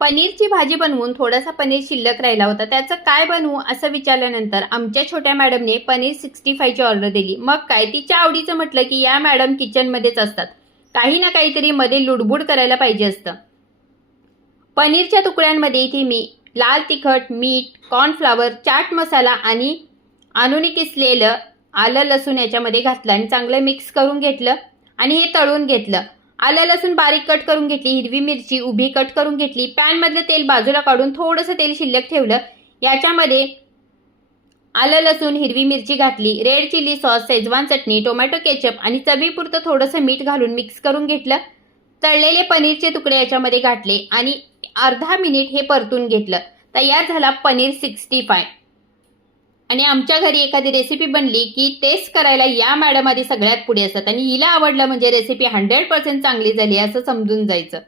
पनीरची भाजी बनवून थोडासा पनीर शिल्लक राहिला होता, त्याचं काय बनवू असं विचारल्यानंतर आमच्या छोट्या मॅडमने पनीर 65ची ऑर्डर दिली. मग काय, तिच्या आवडीचं म्हटलं की या मॅडम किचनमध्येच असतात, काही ना काहीतरी मध्ये लुडबुड करायला पाहिजे असतं. पनीरच्या तुकड्यांमध्ये इथे मी लाल तिखट, मीठ, कॉर्नफ्लॉवर, चाट मसाला आणि आणून किसलेलं आलं लसूण याच्यामध्ये घातलं आणि चांगलं मिक्स करून घेतलं आणि हे तळून घेतलं. आलं लसूण बारीक कट करून घेतली, हिरवी मिरची उभी कट करून घेतली. पॅनमधलं तेल बाजूला काढून थोडंसं तेल शिल्लक ठेवलं. याच्यामध्ये आलं लसूण हिरवी मिरची घातली, रेड चिली सॉस, शेजवान चटणी, टोमॅटो केचप आणि चवीपुरतं थोडंसं मीठ घालून मिक्स करून घेतलं. तळलेले पनीरचे तुकडे याच्यामध्ये घातले आणि अर्धा मिनिट हे परतून घेतलं. तयार झाला पनीर 65. आणि आमच्या घरी एखादी रेसिपी बनली की टेस्ट करायला या मॅडम आधी सगळ्यात पुढे असतात आणि हिला आवडलं म्हणजे रेसिपी 100% चांगली झाली असं समजून जायचं.